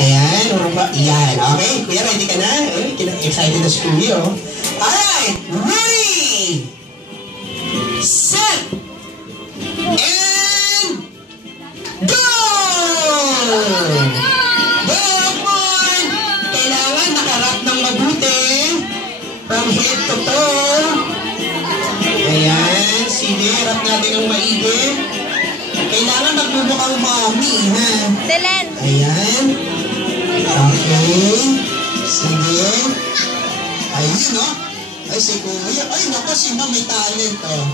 Ayan, yan. Okay, kuya, ready ka na? Excited na si kuya, oh. Alright, ready! Set! And go! Ballpoint! Kailangan nakarap ng mabuti from head to toe. Ayan, sige, rap natin ang maigi. Kailangan magbubukhang mommy, ha? Delen! Ayan. Okay. Sige. Ayun, no? Ay, si kuya. Ay, naku, si ma'am may talent, oh.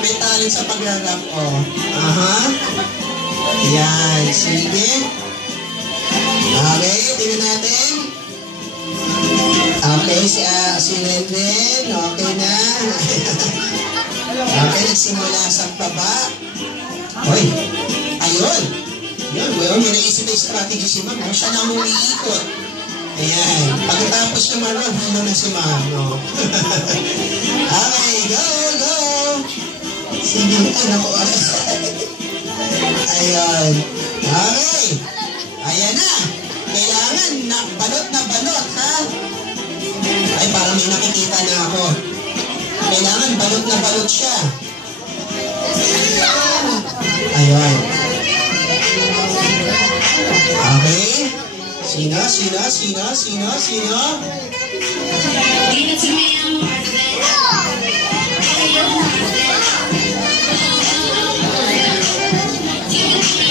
May talent sa pag-rap, oh. Aha. Ayan, sige. Okay, tingnan natin. Okay, si Lenlen. Okay na. Okay, nagsimula sa baba. Hoy, ayun. Yun, well, may naisip na yung strategy si ma'am. Siya na ang umiikot. Ayan. Pagkatapos naman, hilo na si ma'am. No? Okay, go, go. Sige, ano ko. Ayun. Okay. Ayan na. Kailangan na balot, ha? Ay, parang may nakikita na ako. Kailangan balot na balot siya. Ayun. Okay. Sino?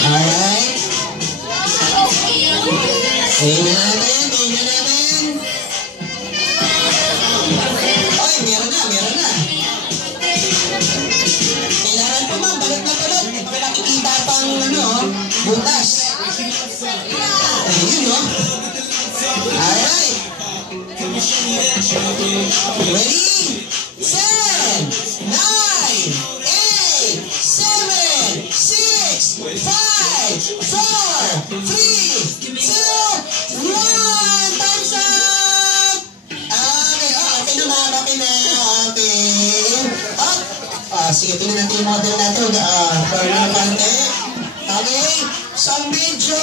Alright. Tingnan natin. Ay, meron na. Kailangan po ma'am, balot na balot. May nakikita pang butas. Ayun, no? Alright. Ready? 10, 9, 8, 7, 6, 5, 4, 3, 2, 1. Time's up! Okay naman. Okay. Up! Sige, tingnan natin yung model natin. Para na pante. Okay. So, medyo